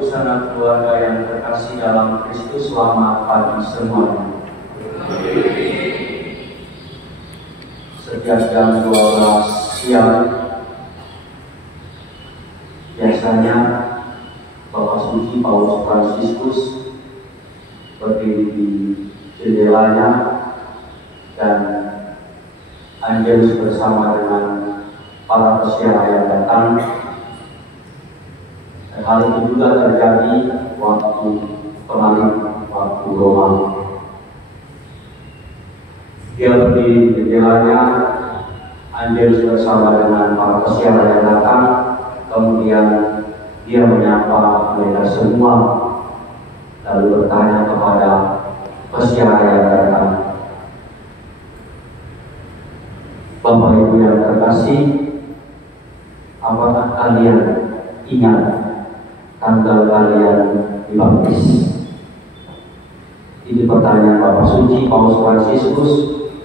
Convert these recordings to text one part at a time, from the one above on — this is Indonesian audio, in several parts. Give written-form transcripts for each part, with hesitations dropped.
Ibu sanak keluarga yang terkasih dalam Kristus, selamat pagi semuanya. Setiap jam 12 siang biasanya Bapak Suci Paulus Fransiskus berdiri di jendelanya dan Angelus bersama dengan para peziarah yang datang. Dan hal itu juga terjadi waktu kemarin, waktu Roma. Dia berdiri di jendelanya, Angelus bersama dengan para peziarah yang datang. Kemudian dia menyapa mereka semua, lalu bertanya kepada peziarah yang datang, Bapak Ibu yang terkasih, apakah kalian ingat tanggal kalian dibaptis? Ini pertanyaan Bapak Suci Paulus Fransiskus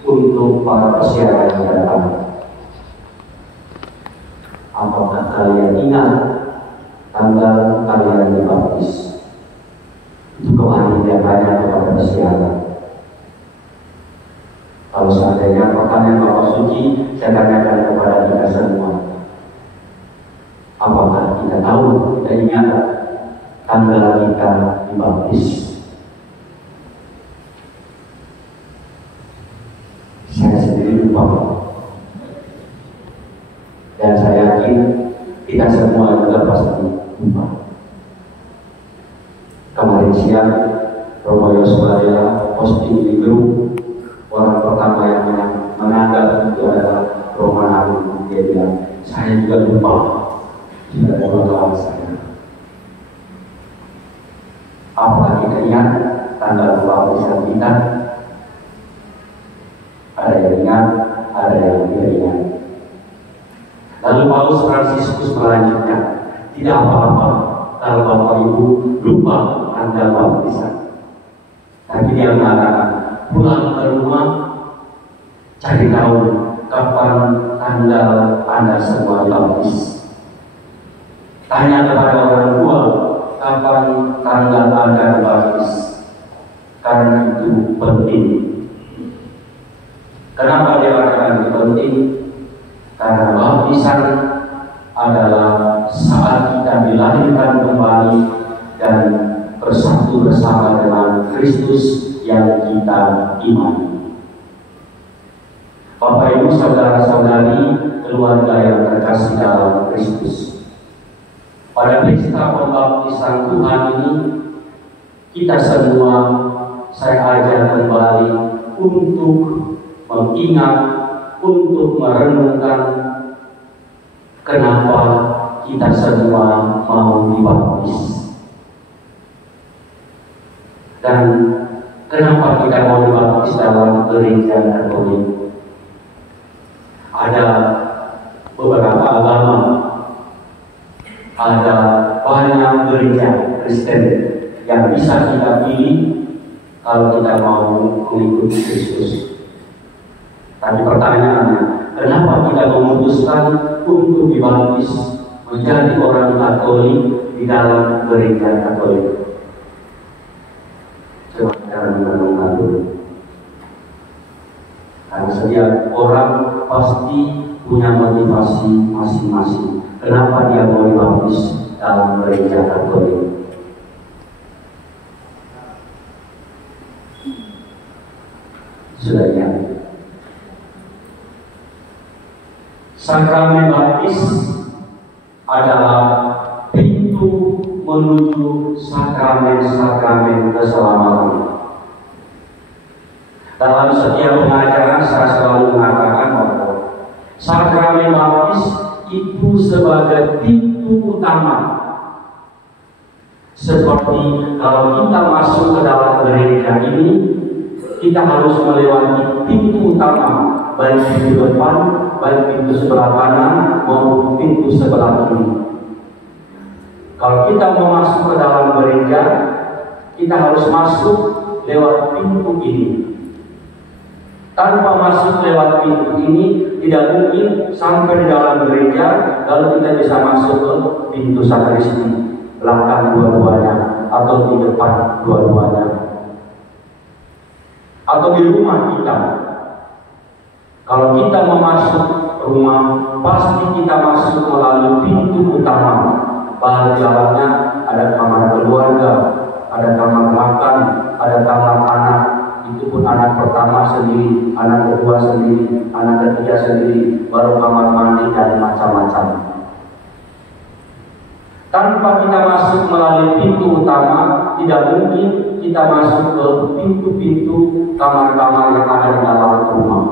untuk para peziarah yang datang. Apakah kalian ingat tanggal kalian dibaptis? Itu kemarin dia tanya kepada peziarah. Kalau seandainya pertanyaan Bapak Suci, saya tanyakan kepada kita semua. Apakah kita tahu, kita ingat tanggal kita dibaptis? Saya sendiri lupa. Dan saya yakin kita semua juga pasti lupa. Kemarin siang, Romo Yosua posting di grup, orang pertama yang menanggap itu adalah Roman Agung. Dia bilang, saya juga lupa. Tidak ada kawan saya. Apa kita ingat tanggal baptisan kita? Ada yang ingat, ada yang tidak ingat. Lalu Paulus Fransiskus melanjutkan, tidak apa-apa kalau Bapak Ibu lupa tanggal baptisan. Tapi dia mengatakan, pulang ke rumah, cari tahu kapan tanggal Anda semua dibaptis. Tanya kepada orang tua, kapan tanggal Anda dibaptis? Karena itu penting. Kenapa dia katakan itu penting? Karena baptisan adalah saat kita dilahirkan kembali dan bersatu bersama dengan Kristus yang kita imani. Bapak Ibu saudara-saudari, keluarga yang terkasih dalam Kristus, pada pesta pembaptisan Tuhan ini, kita semua saya ajak kembali untuk mengingat, untuk merenungkan kenapa kita semua mau dibaptis. Dan kenapa kita mau dibaptis dalam gereja Katolik? Ada beberapa agama, ada banyak gereja Kristen yang bisa kita pilih kalau kita mau mengikuti Kristus. Tapi pertanyaannya, kenapa kita memutuskan untuk dibaptis menjadi orang Katolik di dalam gereja Katolik? Coba kita renungkan dulu. Karena setiap orang pasti punya motivasi masing-masing. Kenapa dia mau dibaptis dalam gereja Katolik? Sudah ingat? Sakramen baptis adalah pintu menuju sakramen-sakramen keselamatan. Dalam setiap pengajaran saya selalu mengatakan bahwa sakramen baptis itu sebagai pintu utama. Seperti kalau kita masuk ke dalam gereja ini, kita harus melewati pintu utama, baik pintu depan, baik pintu sebelah kanan maupun pintu sebelah kiri. Kalau kita mau masuk ke dalam gereja, kita harus masuk lewat pintu ini. Tanpa masuk lewat pintu ini, tidak mungkin sampai di dalam gereja lalu kita bisa masuk ke pintu sakristi, belakang dua-duanya, atau di depan dua-duanya, atau di rumah kita. Kalau kita memasuk rumah, pasti kita masuk melalui pintu utama. Bahan jalannya ada kamar keluarga, ada kamar makan, ada kamar anak. Itu pun anak pertama sendiri, anak kedua sendiri, anak ketiga sendiri, baru kamar mandi dan macam-macam. Tanpa kita masuk melalui pintu utama, tidak mungkin kita masuk ke pintu-pintu kamar-kamar yang ada di dalam rumah.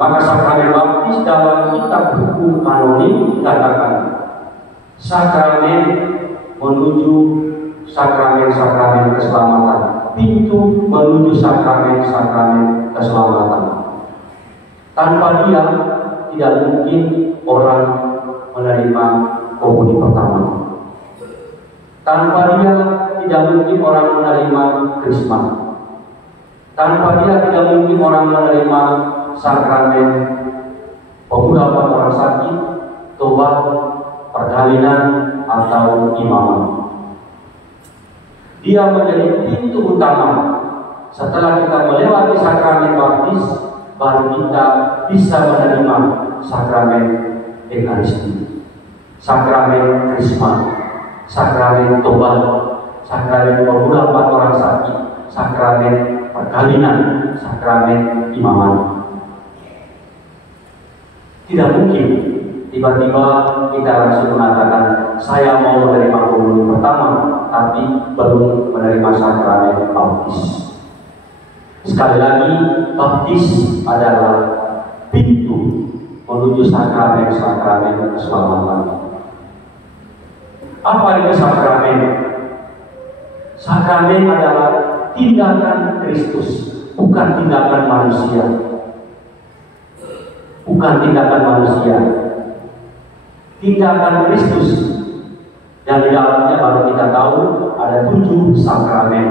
Maka sakramen baptis dalam kitab hukum kanonik dikatakan sakramen menuju sakramen-sakramen keselamatan, pintu menuju sakramen-sakramen keselamatan. Tanpa dia tidak mungkin orang menerima komuni pertama. Tanpa dia tidak mungkin orang menerima krisma. Tanpa dia tidak mungkin orang menerima sakramen pengurapan orang sakit, tobat, perkawinan, atau imaman. Dia menjadi pintu utama. Setelah kita melewati sakramen baptis, baru kita bisa menerima sakramen Ekaristi, sakramen krisma, sakramen tobat, sakramen pengurapan orang sakit, sakramen perkawinan, sakramen imaman. Tidak mungkin tiba-tiba kita langsung mengatakan saya mau menerima komuni pertama, tapi belum menerima sakramen baptis. Sekali lagi, baptis adalah pintu menuju sakramen-sakramen keselamatan. Apa itu sakramen? Sakramen adalah tindakan Kristus, bukan tindakan manusia. Bukan tindakan manusia, tindakan Kristus yang di dalamnya baru kita tahu ada 7 sakramen.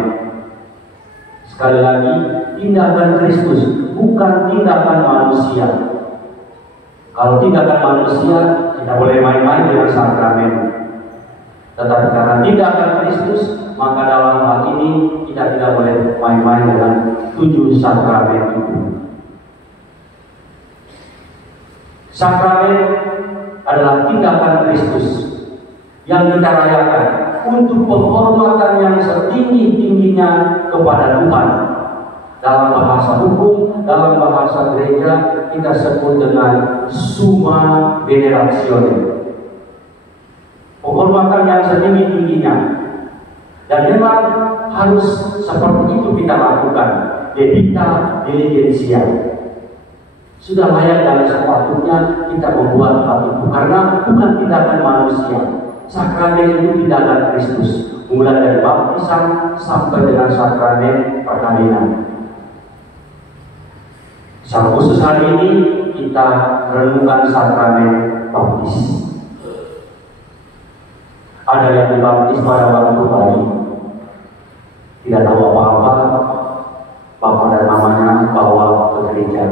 Sekali lagi, tindakan Kristus, bukan tindakan manusia. Kalau tindakan manusia, kita boleh main-main dengan sakramen. Tetapi karena tindakan Kristus, maka dalam hal ini kita tidak boleh main-main dengan 7 sakramen itu. Sakramen adalah tindakan Kristus yang kita rayakan untuk penghormatan yang setinggi-tingginya kepada Tuhan. Dalam bahasa hukum, dalam bahasa gereja, kita sebut dengan summa veneratione, penghormatan yang setinggi-tingginya. Dan memang harus seperti itu kita lakukan, debita diligentia. Sudah layak dan sepatutnya kita membuat hal itu, karena bukan tindakan manusia. Sakramen itu tindakan Kristus, mulai dari baptisan sampai dengan sakramen perkawinan. Secara khusus hari ini kita merenungkan sakramen baptis. Ada yang dibaptis pada waktu bayi, tidak tahu apa-apa, bapak dan mamanya bawa ke gereja,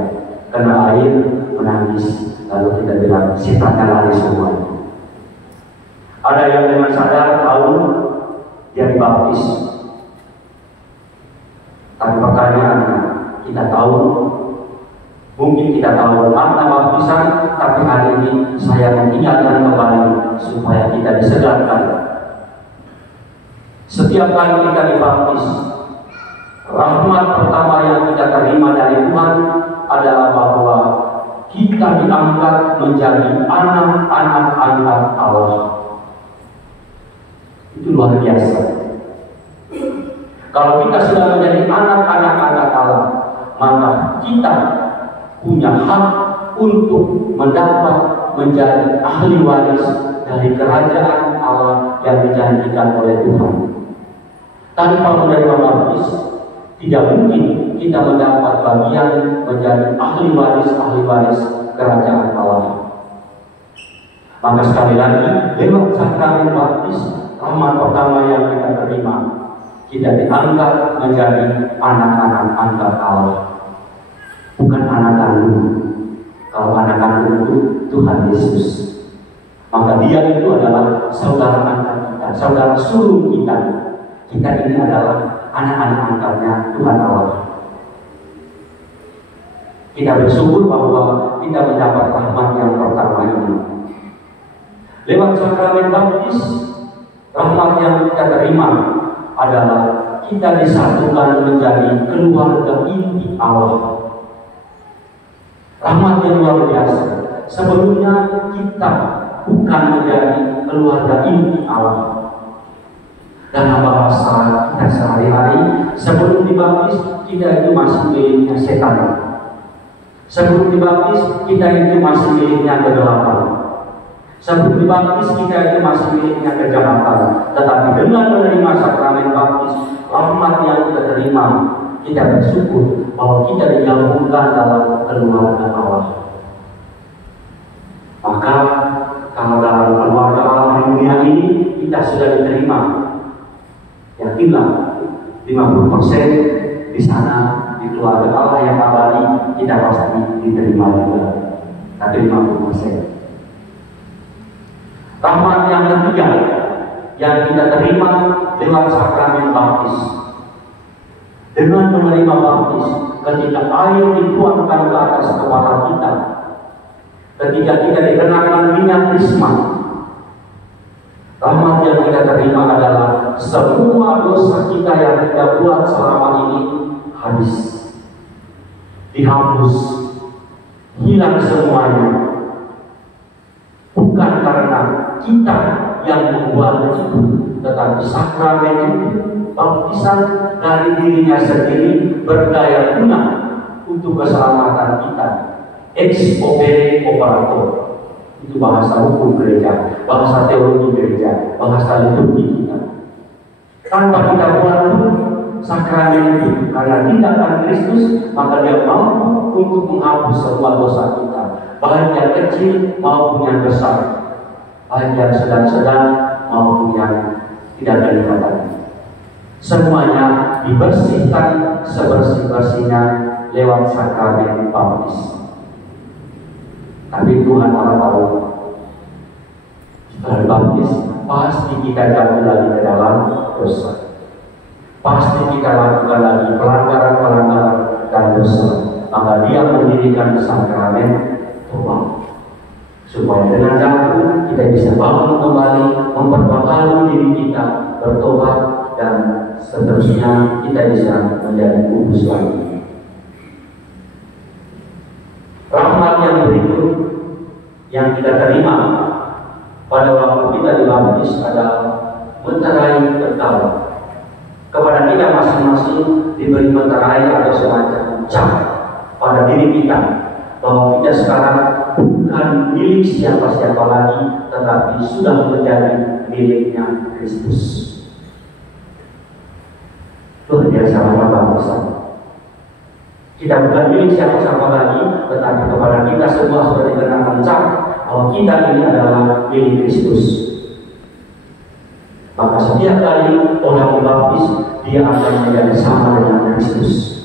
kena air, menangis, lalu kita bilang sifatnya lari semua. Ada yang dengan sadar tahu dia dibaptis, tapi pertanyaannya, kita tahu, mungkin kita tahu makna baptisan, tapi hari ini saya mengingatkan kembali supaya kita disegarkan. Setiap kali kita dibaptis, rahmat pertama yang kita terima dari Tuhan adalah bahwa kita diangkat menjadi anak-anak Allah. Itu luar biasa. Kalau kita sudah menjadi anak-anak Allah, maka kita punya hak untuk mendapat menjadi ahli waris dari kerajaan Allah yang dijanjikan oleh Tuhan. Tanpa menerima baptis, tidak mungkin kita mendapat bagian menjadi ahli waris kerajaan Allah. Maka sekali lagi, lewat sakramen baptis, rahmat pertama yang kita terima, kita diangkat menjadi anak-anak angkat Allah, bukan anak kandung. Kalau anak kandung itu Tuhan Yesus. Maka dia itu adalah saudara angkat kita, saudara sulung kita. Kita ini adalah anak-anak angkatnya Tuhan Allah. Kita bersyukur bahwa kita mendapat rahmat yang pertama ini. Lewat sakramen baptis, rahmat yang kita terima adalah kita disatukan menjadi keluarga inti Allah. Rahmat yang luar biasa. Sebelumnya kita bukan menjadi keluarga inti Allah. Dan bahasa kita sehari-hari, sebelum dibaptis kita itu masih miliknya setan. Sebelum dibaptis kita itu masih miliknya kegelapan. Sebelum dibaptis kita itu masih miliknya kejahatan. Tetapi dengan menerima sakramen baptis, rahmat yang kita terima, kita bersyukur bahwa kita digabungkan dalam keluarga Allah. Maka kalau dalam keluarga Allah di dunia ini kita sudah diterima, yakinlah 50% di sana di keluarga Allah yang abadi kita pasti diterima juga. Tapi 50%. Rahmat yang ketiga yang kita terima lewat sakramen baptis. Dengan menerima baptis, ketika air dituangkan ke atas kepala kita, ketika kita dikenakan minyak krisma, rahmat yang kita terima adalah semua dosa kita yang kita buat selama ini habis, dihapus, hilang semuanya. Bukan karena kita yang membuat itu, tetapi sakramen itu, baptisan dari dirinya sendiri berdaya guna untuk keselamatan kita. Ex opere operator, itu bahasa hukum gereja, bahasa teologi gereja, bahasa liturgi kita. Tanpa kita buat sakramen itu, karena tindakan Kristus, maka dia mampu untuk menghapus semua dosa kita, baik yang kecil maupun yang besar, baik yang sedang-sedang maupun yang tidak kelihatan. Semuanya dibersihkan sebersih-bersihnya lewat sakramen baptis. Tapi Tuhan Allah tahu, setelah baptis pasti kita jatuh lagi ke dalam dosa. Pasti kita lakukan lagi pelanggaran-pelanggaran dan dosa. Maka Dia mendirikan sakramen tobat, supaya dengan jatuh kita bisa bangun kembali, memperbaharui diri kita, bertobat, dan seterusnya kita bisa menjadi kudus lagi. Rahmat yang berikut yang kita terima pada waktu kita dibaptis adalah meterai kekal. Kepada kita masing-masing diberi meterai atau semacam cap pada diri kita bahwa kita sekarang bukan milik siapa-siapa lagi, tetapi sudah menjadi miliknya Kristus. Luar biasa rahmat baptisan. Kita bukan milik siapa-siapa lagi, tetapi kepada kita semua sudah dikenakan cap bahwa kita ini adalah milik Kristus. Maka setiap kali orang dibaptis, dia akan menjadi sama dengan Kristus.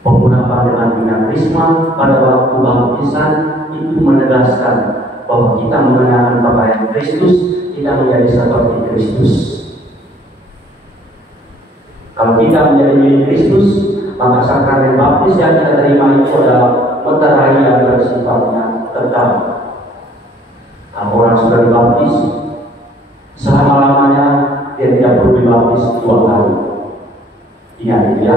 Pengurapan dengan minyak krisma pada waktu baptisan itu menegaskan bahwa kita mengenakan pakaian Kristus, kita menjadi seperti Kristus. Kalau kita menjadi milik Kristus, maka sakramen baptis yang kita terima itu adalah meterai yang bersifatnya kekal. Kalau orang sudah dibaptis, selama-lamanya dia tidak perlu dibaptis 2 kali. Ingat ya,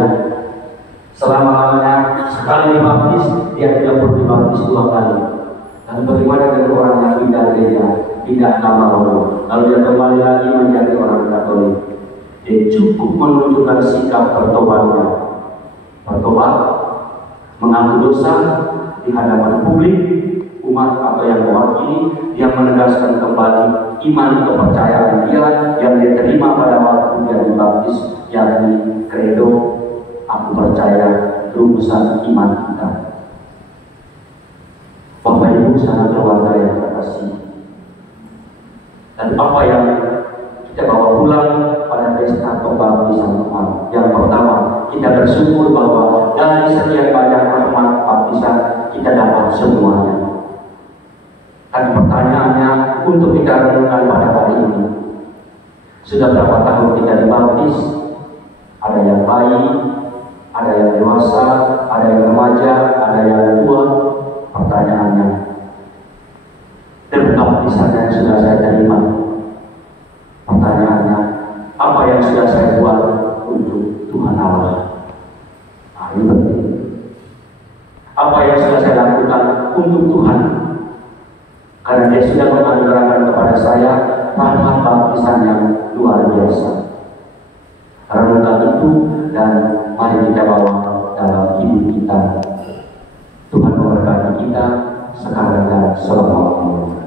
selama-lamanya sekali dibaptis, dia tidak perlu dibaptis 2 kali. Dan bagaimana dengan orang yang pindah gereja, pindah agama baru, lalu dia kembali lagi menjadi orang Katolik? Dia cukup menunjukkan sikap bertobatnya, bertobat, mengaku dosa di hadapan publik, umat atau yang mewakili, dia menegaskan kembali iman kepercayaan dia yang diterima pada waktu dia dibaptis, yakni credo, aku percaya, rumusan iman kita. Bapak Ibu saudara keluarga yang terkasih, dan apa yang kita bawa pulang pada pesta pembaptisan Tuhan. Yang pertama, kita bersyukur bahwa dari sekian banyak rahmat baptisan kita dapat semuanya. Dan pertanyaan untuk kita renungkan pada hari ini. Sudah berapa tahun kita dibaptis? Ada yang bayi, ada yang dewasa, ada yang remaja, ada yang tua. Pertanyaannya, dan baptisan yang sudah saya terima, pertanyaannya, apa yang sudah saya buat untuk Tuhan Allah? Nah, ini penting. Apa yang sudah saya lakukan untuk Tuhan? Karena Dia sudah menganugerahkan kepada saya tanpa baptisan yang luar biasa. Renungkan itu dan mari kita bawa dalam hidup kita. Tuhan memberkati kita sekarang dan selamanya.